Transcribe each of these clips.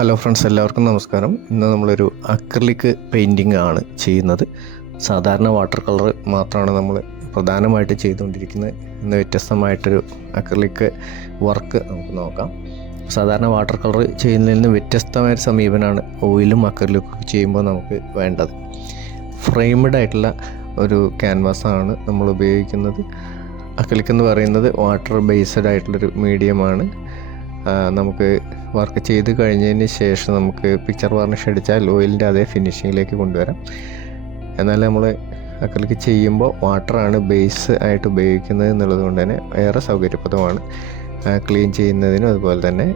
Hello friends, എല്ലാവർക്കും നമസ്കാരം. ഇന്ന് നമ്മളൊരു അക്രിലിക് പെയിൻറ്റിംഗ് ആണ് ചെയ്യുന്നത്. സാധാരണ വാട്ടർ കളർ മാത്രമാണ് നമ്മൾ പ്രധാനമായിട്ട് ചെയ്തുകൊണ്ടിരിക്കുന്നത്. ഇന്ന് വ്യത്യസ്തമായിട്ടൊരു അക്രിലിക് വർക്ക് നമുക്ക് നോക്കാം. സാധാരണ വാട്ടർ കളർ ചെയ്യുന്നതിൽ നിന്ന് വ്യത്യസ്തമായൊരു സമീപനമാണ് ഓയിലും അക്രിലിക്കും ചെയ്യുമ്പോൾ നമുക്ക് വേണ്ടത്. ഫ്രെയിംഡ് ആയിട്ടുള്ള ഒരു ക്യാൻവാസാണ് നമ്മൾ ഉപയോഗിക്കുന്നത്. അക്രിലിക് എന്ന് പറയുന്നത് വാട്ടർ ബേസ്ഡ് ആയിട്ടുള്ളൊരു മീഡിയമാണ്. നമുക്ക് വർക്ക് ചെയ്ത് കഴിഞ്ഞതിന് ശേഷം നമുക്ക് പിക്ചർ വാർണിഷ് അടിച്ചാൽ ഓയിലിൻ്റെ അതേ ഫിനിഷിങ്ങിലേക്ക് കൊണ്ടുവരാം. എന്നാൽ നമ്മൾ അക്രിലിക് ചെയ്യുമ്പോൾ വാട്ടറാണ് ബേസ് ആയിട്ട് ഉപയോഗിക്കുന്നത് എന്നുള്ളത് കൊണ്ട് തന്നെ ഏറെ സൗകര്യപ്രദമാണ് ക്ലീൻ ചെയ്യുന്നതിനും അതുപോലെ തന്നെ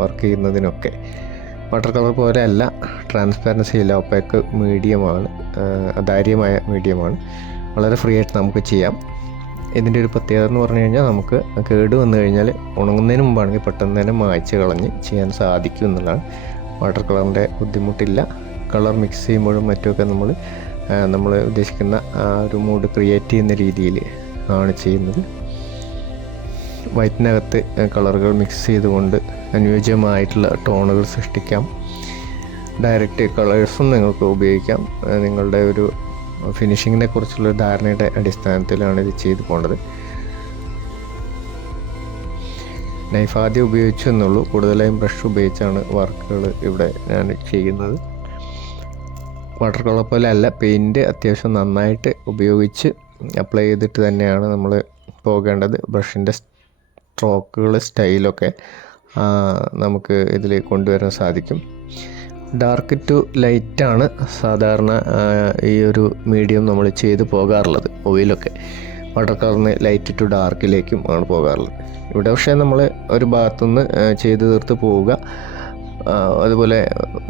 വർക്ക് ചെയ്യുന്നതിനൊക്കെ. വാട്ടർ കളർ പോലെ അല്ല, ട്രാൻസ്പാരൻസി ഇല്ല, ഒപ്പാക്ക് മീഡിയമാണ്, അതാര്യമായ മീഡിയമാണ്. വളരെ ഫ്രീ ആയിട്ട് നമുക്ക് ചെയ്യാം. ഇതിൻ്റെ ഒരു പ്രത്യേകത എന്ന് പറഞ്ഞു കഴിഞ്ഞാൽ നമുക്ക് കേട് വന്നു കഴിഞ്ഞാൽ ഉണങ്ങുന്നതിന് മുമ്പാണെങ്കിൽ പെട്ടെന്ന് തന്നെ മായ്ച്ച് കളഞ്ഞ് ചെയ്യാൻ സാധിക്കും എന്നുള്ളതാണ്. വാട്ടർ കളറിൻ്റെ ബുദ്ധിമുട്ടില്ല. കളർ മിക്സ് ചെയ്യുമ്പോഴും മറ്റുമൊക്കെ നമ്മൾ ഉദ്ദേശിക്കുന്ന ആ ഒരു മൂഡ് ക്രിയേറ്റ് ചെയ്യുന്ന രീതിയിൽ ആണ് ചെയ്യുന്നത്. വൈറ്റിനകത്ത് കളറുകൾ മിക്സ് ചെയ്തുകൊണ്ട് അനുയോജ്യമായിട്ടുള്ള ടോണുകൾ സൃഷ്ടിക്കാം. ഡയറക്റ്റ് കളേഴ്സും നിങ്ങൾക്ക് ഉപയോഗിക്കാം. നിങ്ങളുടെ ഒരു ഫിനിഷിങ്ങിനെ കുറിച്ചുള്ള ധാരണയുടെ അടിസ്ഥാനത്തിലാണ് ഇത് ചെയ്തു പോകേണ്ടത്. നൈഫ് ആദ്യം ഉപയോഗിച്ചു എന്നുള്ളൂ, കൂടുതലായും ബ്രഷ് ഉപയോഗിച്ചാണ് വർക്കുകൾ ഇവിടെ ഞാൻ ചെയ്യുന്നത്. വാട്ടർ കളർ പോലെ അല്ല, പെയിൻറ്റ് അത്യാവശ്യം നന്നായിട്ട് ഉപയോഗിച്ച് അപ്ലൈ ചെയ്തിട്ട് തന്നെയാണ് നമ്മൾ പോകേണ്ടത്. ബ്രഷിൻ്റെ സ്ട്രോക്കുകൾ സ്റ്റൈലൊക്കെ നമുക്ക് ഇതിൽ കൊണ്ടുവരാൻ സാധിക്കും. ഡാർക്ക് ടു ലൈറ്റാണ് സാധാരണ ഈ ഒരു മീഡിയം നമ്മൾ ചെയ്ത് പോകാറുള്ളത്. ഓയിലൊക്കെ വാട്ടർ കളറിന് ലൈറ്റ് ടു ഡാർക്കിലേക്കും ആണ് പോകാറുള്ളത്. ഇവിടെ പക്ഷേ നമ്മൾ ഒരു ഭാഗത്തുനിന്ന് ചെയ്ത് തീർത്ത് പോവുക, അതുപോലെ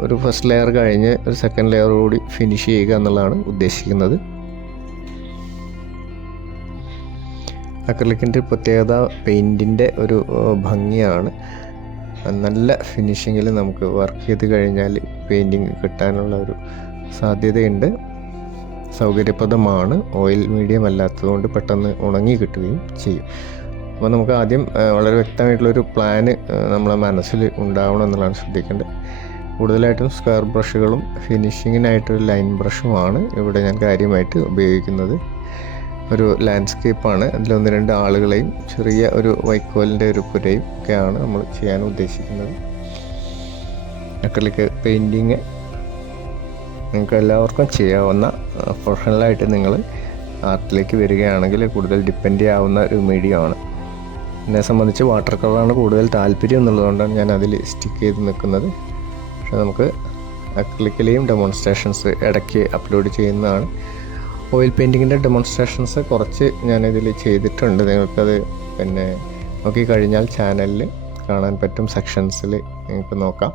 ഒരു ഫസ്റ്റ് ലെയർ കഴിഞ്ഞ് ഒരു സെക്കൻഡ് ലെയർ കൂടി ഫിനിഷ് ചെയ്യുക എന്നുള്ളതാണ് ഉദ്ദേശിക്കുന്നത്. അക്രിലിക്കിൻ്റെ പ്രത്യേകത പെയിൻറ്റിൻ്റെ ഒരു ഭംഗിയാണ്. നല്ല ഫിനിഷിങ്ങിൽ നമുക്ക് വർക്ക് ചെയ്ത് കഴിഞ്ഞാൽ പെയിൻറ്റിങ് കിട്ടാനുള്ള ഒരു സാധ്യതയുണ്ട്. സൗകര്യപ്രദമാണ്. ഓയിൽ മീഡിയം അല്ലാത്തതുകൊണ്ട് പെട്ടെന്ന് ഉണങ്ങി കിട്ടുകയും ചെയ്യും. അപ്പോൾ നമുക്ക് ആദ്യം വളരെ വ്യക്തമായിട്ടുള്ളൊരു പ്ലാന് നമ്മളെ മനസ്സിൽ ഉണ്ടാവണം എന്നുള്ളതാണ് ശ്രദ്ധിക്കേണ്ടത്. കൂടുതലായിട്ടും സ്ക്വയർ ബ്രഷുകളും ഫിനിഷിങ്ങിനായിട്ടൊരു ലൈൻ ബ്രഷുമാണ് ഇവിടെ ഞാൻ കാര്യമായിട്ട് ഉപയോഗിക്കുന്നത്. ഒരു ലാൻഡ്സ്കേപ്പാണ്. അതിലൊന്ന് രണ്ട് ആളുകളെയും ചെറിയ ഒരു വൈക്കോലിൻ്റെ ഒരു പുരയും ഒക്കെയാണ് നമ്മൾ ചെയ്യാൻ ഉദ്ദേശിക്കുന്നത്. അക്രിലിക് പെയിൻറ്റിങ് നിങ്ങൾക്ക് എല്ലാവർക്കും ചെയ്യാവുന്ന, പ്രൊഫഷണലായിട്ട് നിങ്ങൾ ആർട്ടിലേക്ക് വരികയാണെങ്കിൽ കൂടുതൽ ഡിപ്പെൻഡ് ചെയ്യാവുന്ന ഒരു മീഡിയമാണ്. എന്നെ സംബന്ധിച്ച് വാട്ടർ കളറാണ് കൂടുതൽ താല്പര്യം എന്നുള്ളതുകൊണ്ടാണ് ഞാൻ അതിൽ സ്റ്റിക്ക് ചെയ്ത് നിൽക്കുന്നത്. പക്ഷേ നമുക്ക് അക്രിലിക്കിലെയും ഡെമോൺസ്ട്രേഷൻസ് ഇടയ്ക്ക് അപ്ലോഡ് ചെയ്യുന്നതാണ്. ഓയിൽ പെയിൻറ്റിങ്ങിൻ്റെ ഡെമോൺസ്ട്രേഷൻസ് കുറച്ച് ഞാനിതിൽ ചെയ്തിട്ടുണ്ട്. നിങ്ങൾക്കത് നോക്കിക്കഴിഞ്ഞാൽ ചാനലിൽ കാണാൻ പറ്റും. സെക്ഷൻസിൽ നിങ്ങൾക്ക് നോക്കാം.